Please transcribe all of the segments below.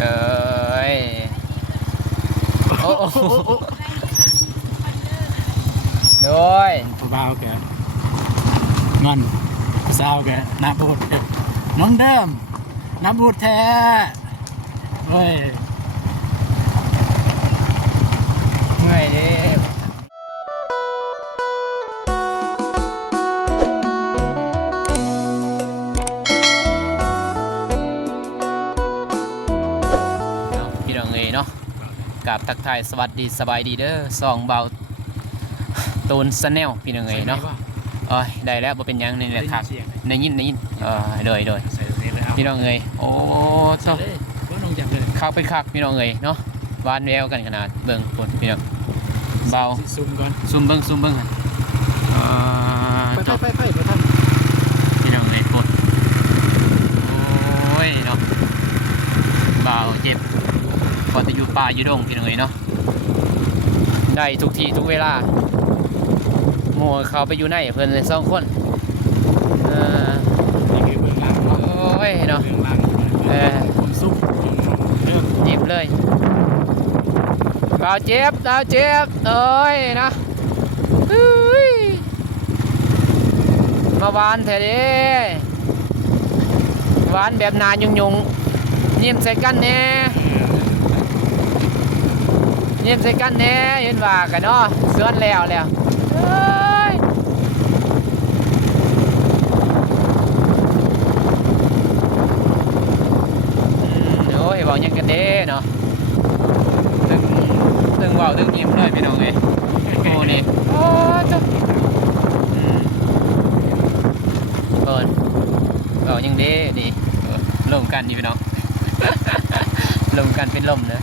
เอ้ยโอ้โหโดยผู้บ่าวแกงอนผู้สาวแกนับบูดน้องเดิมนับบูดแท้เฮ้ยเมื่อยดิพี่น้องเนาะกับทักทายสวัสดีสบายดีเด้อสองเบาตูนสแนลพี่น้องเนาะได้แล้วบ่เป็นยังนี่แหละครับได้ยินโดยพี่น้องโอ้ต้องคักเป็นคักพี่น้องเนาะวานแววกันขนาดเบิ่งคนพี่น้องเบาซูมก่อนซูมเบิ่งไปท่านพี่น้องกดโอ้ยเนาะเบาเจ็บพอจะอยู่ป่าอยู่ดงพี่น้องเนาะได้ทุกทีทุกเวลาโม่เขาไปอยู่ไหนเพื่อนเลยสองคนนี่คือเบื้องหลังโอ้ยเนาะผมซุปเจ็บเลยเบาเจ็บเอ้ยนะมาวานแท้ดิวานแบบนานยุ่งยิ้มใส่กันแน่ยิ้มใส่กันแน่ยืนว่ากันเนาะเสื้อแล้วเอ้ยโอ้ยบอกยังกันเด้เนาะตึงเบาตึงยิ้มเลยพี่น้องโอ้นี่โอ้จุ๊บเปิดเบายังเด้ดีลมกันนี่พี่น้องลมกันเป็นลมนะ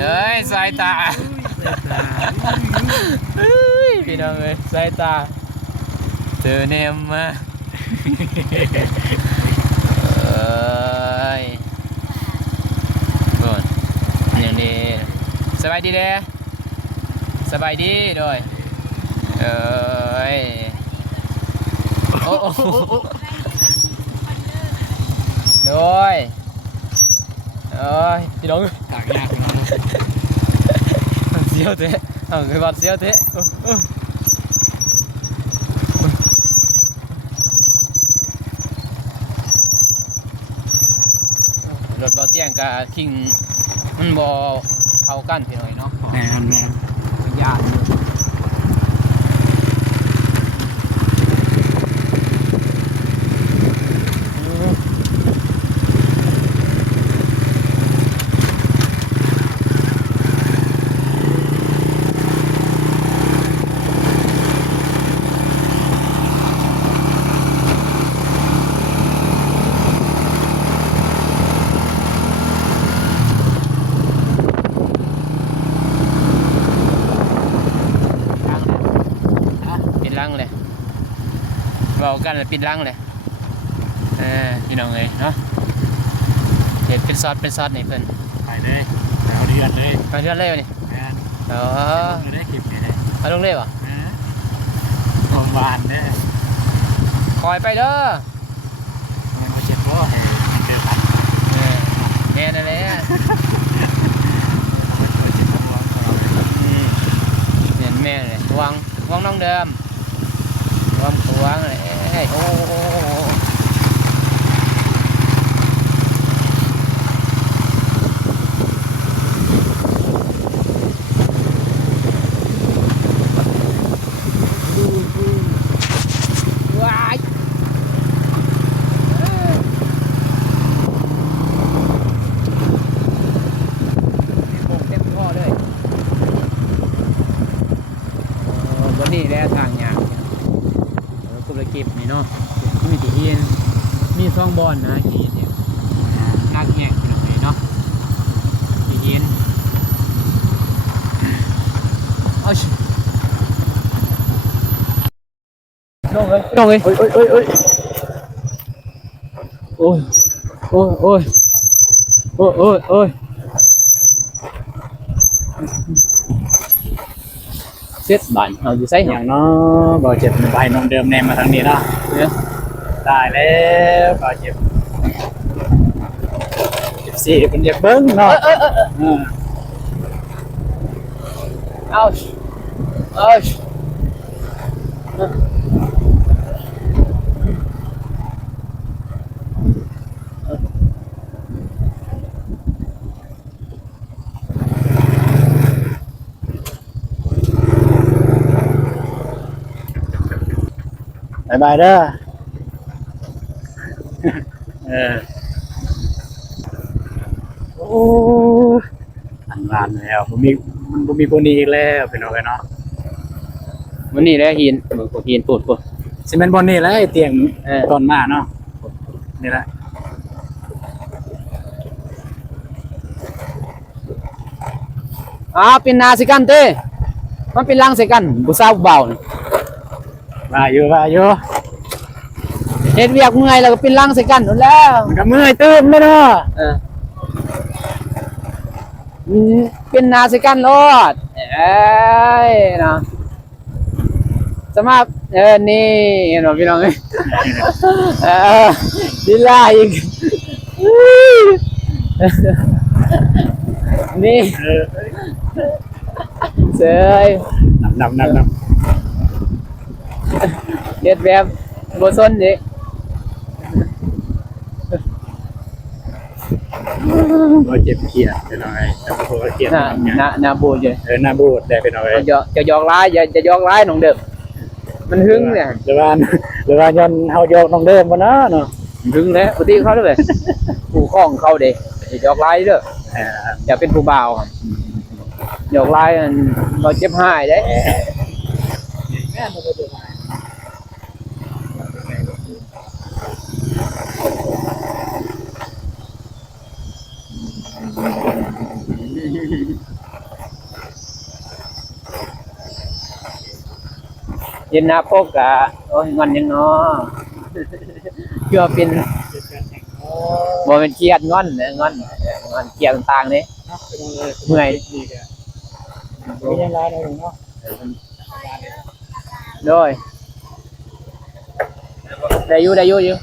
เอ้ยสายตาพี่น้องสายตาเจอเนมมาก่อนอย่างนี้สบายดีเด้สบายดีด้วยเอ้ยโอ้ด้วยพี่น้องตากยากนะเสียวเตะเคยบอลเสียวเตะรถเบาเตี้ยงกับคิงมันบอเข้ากันพี่น้อยเนาะแม่ยากเบากันเลยปิดลังเลยพี่น้องเนาะเห็ดเป็นซอสนี่เพิ่นไปเลยเอาเดือนเลยไปเดือนเลยวะนี่ได้คลิปนี่เอาลงเลยวะโรงพยาบาลเนี่ยคอยไปเด้อมาเช็ดล้อให้เจอกันแน่นั่นแหละเนี่ยแม่เลยวางน้องเดิมวางเลยโอ้ว้ายเต็มข้อเลยวันนี้แล้วทางยากกุลกิจนี่เนาะมีกี่ทีมีซองบอลนะกี่ทีนักแข่งเป็นเนาะกี่ทีเอาชิลงเลยโอ้ยเซ็ตบันเอาอยู่ใส่อย่างเนาะบ่เจ็บใบนมเดิมแนมมาทางนี้เนาะตายแล้วบ่เจ็บ FC เพิ่นอยากเบิ่งเนาะอ่า เอาเอา บ๊ายบายเด้อโอ้อันวานแล้วบ่มีคนนี้อีกแล้วพี่น้องเอ้ยเนาะ มันนี่แหละหินหินปุ๊บ สิแม่นบ่นี่แหละไอ้เตียง เออ ตอนมาเนาะนี่แหละ เป็นนาสิกันเต้มันเป็นลังสิกันผู้สาวผู้เบานี่ ว่าอยู่ เฮ็ดเวียกเมื่อยแล้วก็เป็นลังสิกันนั่นแล้ว มันก็เมื่อยตื่นเลยเนาะ เป็นนาสิกันโลดเอ้ยเนาะสมานี่เห็นบ่พี่น้องเอ้ยดีลาอีกนี่เสย นำเฮ็ดแบบบ่สนดิ บ่เจ็บเขียดพี่น้องเอ้ยแต่บ่เขียด หน้าบูดอยู่ หน้าบูดได้พี่น้องเอ้ย จะยอกร้ายจะยอกร้ายน้องเด้อมันหึงเนี่ย หรือว่าย้อนเฮาโยกน้องเดิมบ่เนาะเนาะ หึงแล้วปกติเขาเด้อผู้ครองเขาเด้อย่ายอกร้ายเด้อ เออ อย่าเป็นผู้บ่าวครับยอกร้ายมันบ่เจ็บหายเด้ เย็นหน้าปกอะโอ้ยงอนยังเนาะเพื่อเป็นบ่เป็นเครียดงอนนะงอนเครียดต่างๆนี่เมื่อย มียังไงเนาะ โดยได้อยู่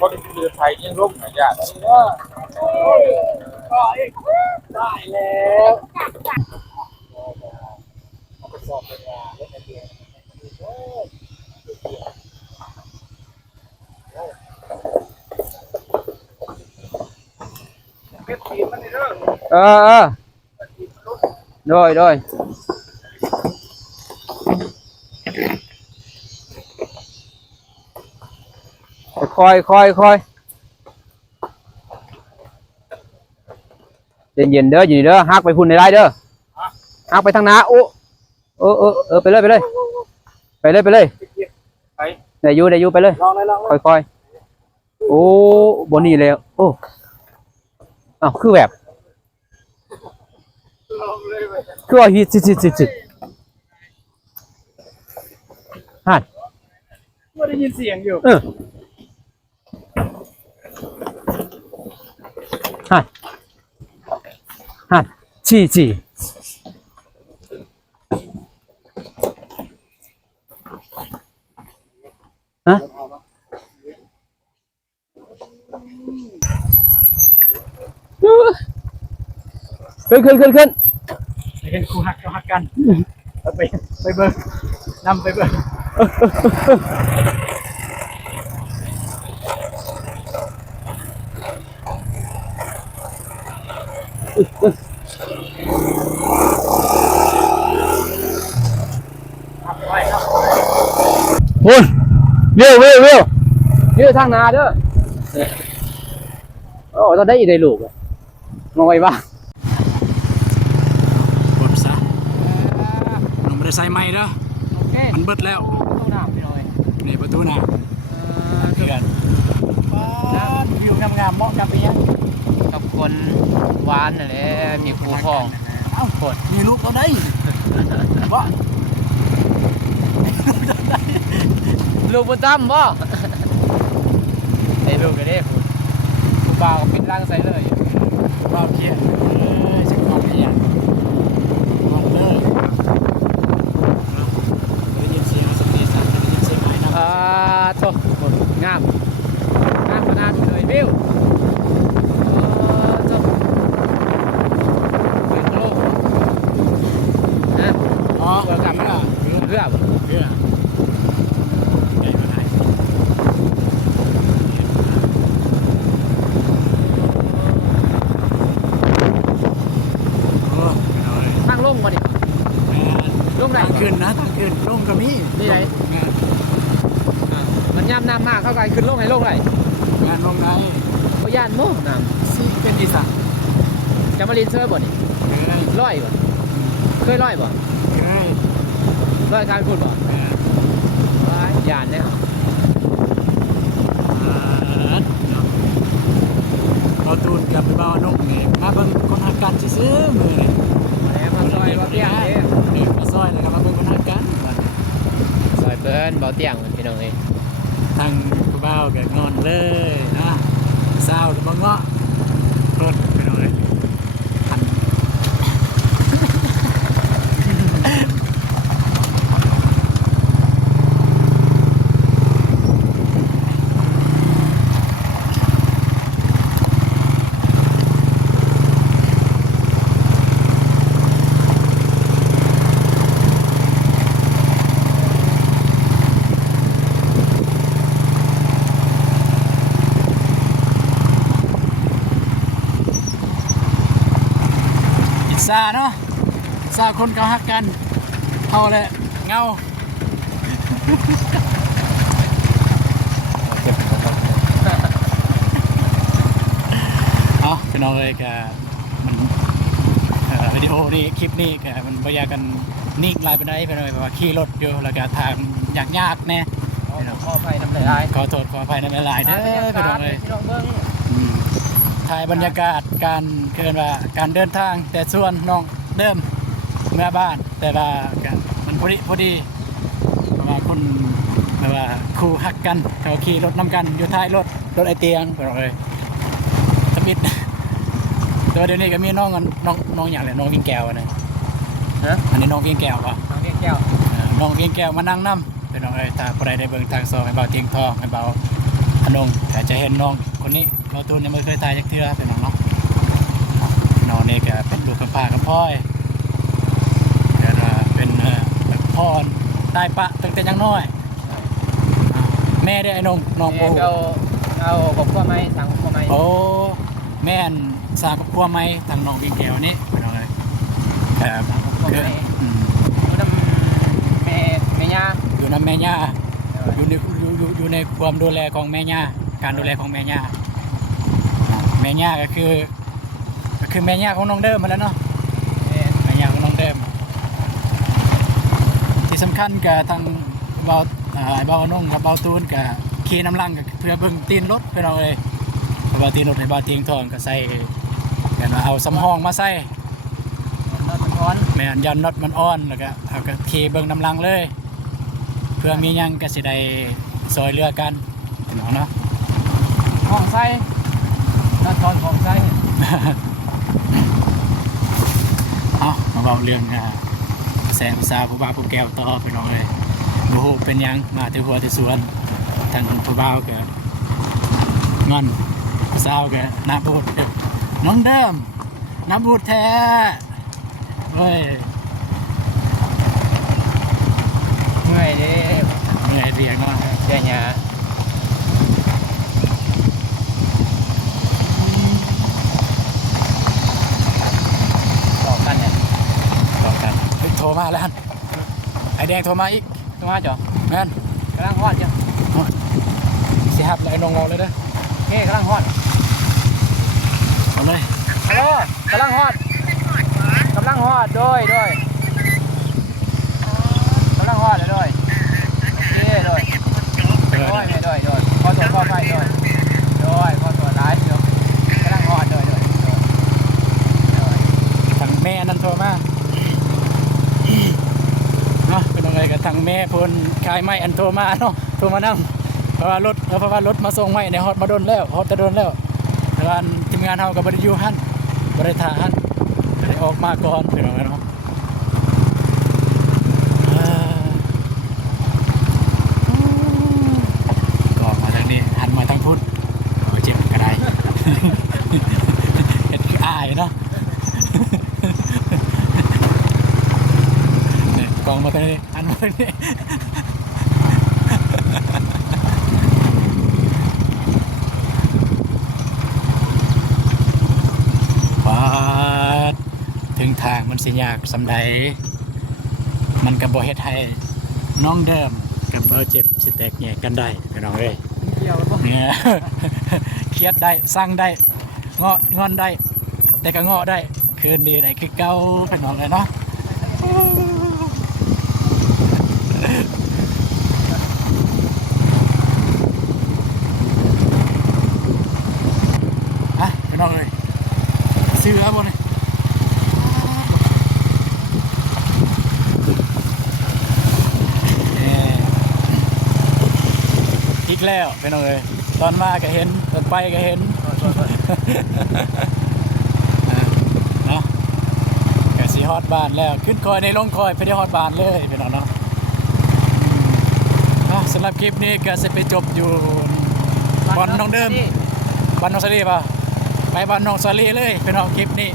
คนคือไทยยังร่มหายาก ได้แล้ว เออโดยค่อยเย็นๆเด้ออยู่นี่เด้อฮักไปพุ่นได้เด้อฮักไปทางหน้าโอ้ไปเลยได้อยู่ไปเลย ลองเลย ค่อยโอ้บนนี่แล้วโอ้อ้าวคือแบบคือว่าฮิตสิฮัด บ่ได้ยินเสียงอยู่ ฮัดจีฮะขึ้น เห็นครูฮักก็ฮักกันไปเบิ่งนำไปเบิ่ง พุ่นวิวทางนาเด้อโอ้ตอนได้อีได้ลูกอ่ะมองไว้บ้าง กดซะลงบ่ได้ใส่ไม้เด้อ โอเค มันเบิดแล้ว ต้องน้ำพี่น้อย นี่ประตูน้ำเขื่อนวิวงามๆเหมาะกับไปยัง กับคนหวานนั่นแหละมีครูพ้อง เอ้า โคตร มีลูกเอาได้บ่ ลูกบุญธรรมบ่ไอ้ลูกก็ได้ผู้บ่าวเป็นร่างใส่เลย เบาเทียนจะก่อนเทียนก่อนเลิกได้ยินเสียงสตีสันได้ยินเสียงไม้นะ โถงามงามขนาดเลยวิวโถเป็นโลกนะ อ๋อ เพื่อกลับมาเพื่อบ่ เพื่อใหญ่มาไหน โอ้เอาเลย ตั้งลงก่อนดิ ลงไหน ทางขึ้นนะทางขึ้นลงก็มี นี่ไหน งาน มันย่ำน้ำมากเข้ากันขึ้นลงไหนลงไหน งานลงไหน บ่ย่านโม่น้ ซีเป็นอีสาน ำจะมาลินเซอร์บ่นี่ เคย ร้อยบ่เคยร้อยบ่ เคย ร้อยการพูดบ่ว้ายย่านเนี่ย เราตูนกับไปบ้านนกนี่มาเบิ่งคนหักกันซื้อๆมือนี่ แล้วมาซอยบ่เตียงเด้ นี่มาซอยเลยครับมาเบิ่งคนหักกัน ซอยเปิ้นบ่เตียงพี่น้องเอ้ย ทางผู้บ่าวก็งอนเลยนะสาวก็บ่เงาะรถไปหน่อยทันซาเนาะซาคนเขาหักกันเขาเลยเงาเอาพี่น้องเลยกับมันวิดีโอนี่คลิปนี้กับมันพยากันนิ่งลายไปไหนไปหน่อยเพราะว่าขี่รถอยู่แล้วก็ทางยากๆแน่ ขออภัยน้ำลาย ขอโทษขออภัยในเวลาเด้อพี่น้องเลย พี่น้องเบิ่ง ถ่ายบรรยากาศการเกินว่าการเดินทางแต่ส่วนน้องเดิมเมื่อบ้านแต่ว่ากันมันพอดีเพราะว่าคนแบบว่าคู่หักกันเขาขี่รถน้ำกันอยู่ท้ายรถไอเตียงไปเลยสมิดแต่ว่าเดี๋ยวนี้ก็มีน้องกันน้องอย่างไรน้องวิ่งแก้วนะ ฮะ อันนี้น้องวิ่งแก้วป่ะ น้องเรียกแก้ว น้องวิ่งแก้วมานั่งน้ำเป็นน้องเลยถ้าผู้ใดได้เบิ่งทางซองให้เบาเตียงทองให้เบาอนงแต่จะเห็นน้องคนนี้เราตูนยังไม่เคยตายจักเทื่อเป็นน้องเนาะน้องนี่ก็เป็นลูกกำพร้ากับพ่อยแล้วก็เป็นพ่อตายปะตั้งแต่ยังน้อยแม่ได้ไอ้น้องโอ้ เอาผมก็ไม่สั่งก็ไม่ โอ้แม่นสร้างครอบครัวไหมทางน้องวิ่งแก้วนี่เป็นน้องเลยครับอืม ดูน้ำแม่ย่า อยู่นำแม่ย่าอยู่ในความดูแลของแม่ย่าการดูแลของแม่ย่าแม่ย่าก็คือแม่ย่าของน้องเดิมมาแล้วเนาะแม่ย่าของน้องเดิมที่สำคัญกับทางเบาน้องกับเบาตูนกับขี่น้ำลังกับเพื่อเบิ่งตีนรถไปเราเลยเบาตีนรถให้เบาเตียงทองก็ใส่กันเอาสำห้องมาใส่ เราสะท้อน แม่นยันน็อตมันอ่อนแล้วก็เอาก็ขี่เบิ่งน้ำลังเลย เพื่อมีหยังก็สิได้ซอยเรือกันเนาะ ของไส้เราทอนของไส้ เอามาเบาเรื่องแสงอุตสาหผู้บ่าวผู้แก้วต่อไปน้องเลยโอ้โหเป็นหยังมาที่หัวที่สวนทางผู้บ่าวก็งอนผู้สาวก็น้าบูดน้องเดิมน้าบูดแท้เฮ้ย เมื่อยดิ เหนื่อยเรียงเนาะ เจ้าหน้าต่อกันเนี่ย ต่อกันเฮ้ยโทรมาแล้วไอแดงโทรมาอีก ตัวมาจ่อ แม่น กำลังฮอดจ้ะ สิฮับแล้วไอ้น้องงอเลยเด้อ เฮ้กำลังฮอด เอาเลย ฮัลโหลกำลังฮอดกำลังฮอดด้วยกำลังฮอดเลยด้วยโอเคด้วย เออ ด้วยขอตัวขอไปด้วยขอตัวร้ายเดี๋ยวกำลังฮอดด้วย ทางแม่นั่นโทรมาเนาะเป็นอะไรกัน ทางแม่เพิ่นขายไม้อันโทรมาเนาะโทรมานำเพราะว่ารถมาส่งไม้ในฮอดมาโดนแล้วฮอดแต่โดนแล้วแต่ว่าทีมงานเฮาก็บ่ได้อยู่หั่นบ่ได้ท่าหั่นก็ได้ออกมาก่อนพี่น้องเนาะก็มาทางนี้หันมาทางพุทธเจ็บก็ได้ เฮ็ดคืออายเนาะกองมาทางนี้หันมาทางนี้ถึงทางมันสิยากสำใดมันก็บ่เฮ็ดให้น้องเดิมกับเบาเจ็บสิแตกแยกกันได้พี่น้องเอ้ยเกี่ยวบ่เนี่ย เครียดได้สั่งได้งอนได้แต่ก็เงาะได้คืนดีได้คือเก่าพี่น้องเลยเนาะอ่ะพี่น้องเอ้ยซื้อแล้วบ่เนี่ยอีกแล้วพี่น้องเอ้ยตอนมาก็เห็นตอนไปก็เห็นเนาะก็สิฮอดบ้านแล้วขึ้นคอยในลงคอยไปได้ฮอดบ้านเลยพี่น้องเนาะสำหรับคลิปนี้ก็จะไปจบอยู่บ้านน้องเดิมบ้านน้องสลีป่ะไปบ้านน้องสลีเลยพี่น้องคลิปนี้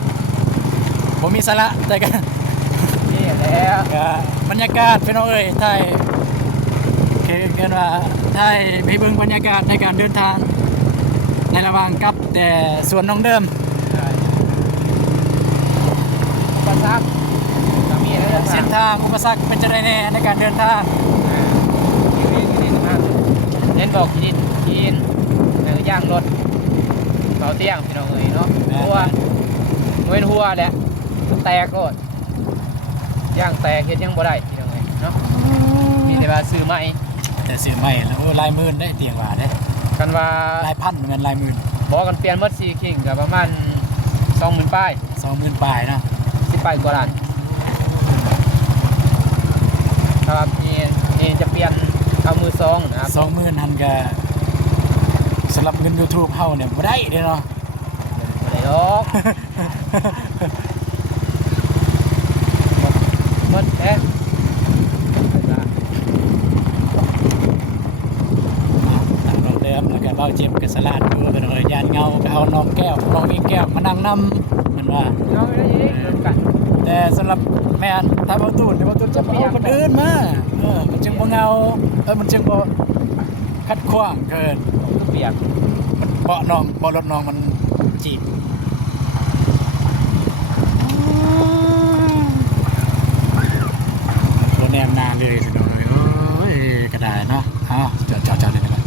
ผมมีสาระแต่ก็นี่แหละบรรยากาศพี่น้องเอ้ยไทยคือกันว่าไทยไปเบิ่งบรรยากาศในการเดินทางในระหว่างกลับแต่ส่วนน้องเดิมอุปสรรคเส้นทางอุปสรรคมันจะได้แน่ในการเดินทางเล่นบอกกินย่างรถเบาเตี้ยงพี่น้องเอ้ยเนาะหัวเว้นหัวแหละแตกรถย่างแตกเฮ็ดยังบ่ได้พี่น้องเอ้ยเนาะมีแต่ว่าซื้อใหม่แต่ซื้อใหม่แล้วลายหมื่นได้เตียงว่าได้กันว่าลายพันเหมือนกันลายหมื่นบอกกันเปลี่ยนหมด4คิงก็ประมาณ 20,000 ป้าย 20,000 ป้ายเนาะ10ป้ายกว่าล้านครับนี่จะเปลี่ยนเอามือ2นะครับ 20,000หันก็สำหรับเงิน YouTube เฮาเนี่ยบ่ได้เด้เนาะบ่ได้หรอกหมดแท้น้องเดิมแล้วก็เบาเจ็บกับสลัดดูเป็นยานเงาก็เอาน้องแก้วน้องอีกแก้วมานั่งนำเหมือนว่าน้องได้ยินกันแต่สำหรับแม่นถ้าบ่ตูนจะเอาคนอื่นมามันจึงบ่เงามันจึงบ่คัดขวางเกินเปียกมันเบาะน้องเบาะรถน้องมันจีบตัวแนมนาเลยสิน้องเลยโอ้ยกระดาษเนาะเอาจอดเลยนะครับ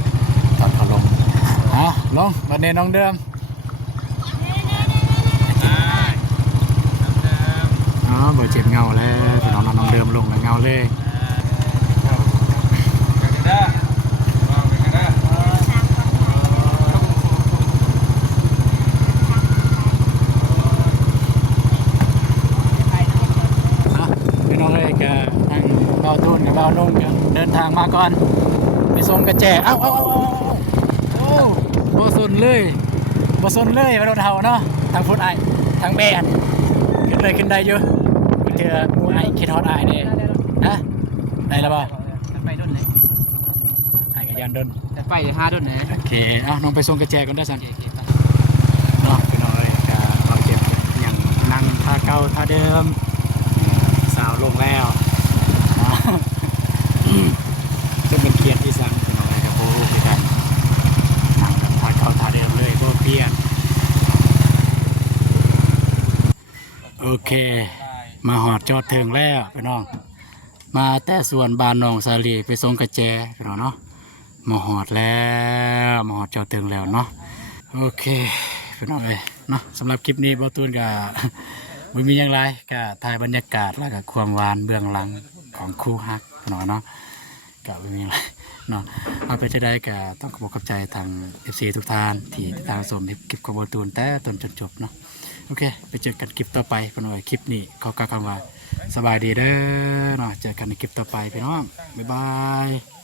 ตอนเขาลงลงวันนี้น้องเดิมบ่เจ็บเงาแล้วพี่น้องน้องเดิมลงแล้วเงาเลยพี่น้องเลยก็ทางเบาต้นกับเบาลงเดินทางมาก่อนไปส่งกระแจเอาบ่สนเลยมาโดนเห่าเนาะทางพุทธไอทางแบนขึ้นได้เยอะเจอหมูไอคิดฮอตไอเนี่ยนะได้แล้วป่ะไปด้นไหนไอกับยันด้นไปจะ5ด้นไหนโอเคน้องไปส่งกระแจกันได้สันเนาะพี่น้องเลยก็เราเจ็บอย่างนั่งท่าเก่าท่าเดิมสาวลงแล้วจะเป็นเกียรติที่สั่งพี่น้องเลยกับโบด้วยกันนั่งท่าเก่าท่าเดิมเลยโบเปลี่ยนโอเคมาหอดจอดถึงแล้วพี่น้องมาแต่ส่วนบ้านน้องสาลีไปส่งกระแจพี่น้องเนาะมาหอดจอดถึงแล้วเนาะโอเคพี่น้องเลยเนาะสำหรับคลิปนี้เบาตูนกับวิมีอย่างไรก็ถ่ายบรรยากาศแล้วก็ความหวานเบื้องหลังของคู่ฮักพี่น้องเนาะก็วิมีอะไร เนาะเอาไปจะได้ก็ต้องขอบใจทาง FC ทุกท่านที่ติดตามชมคลิปของบอลตูนแต่ต้นจนจบเนาะโอเคไปเจอกันคลิปต่อไปพี่น้องคลิปนี้เขากล่าวคำว่าสบายดีเด้อเนาะเจอกันในคลิปต่อไปพี่น้องบ๊ายบาย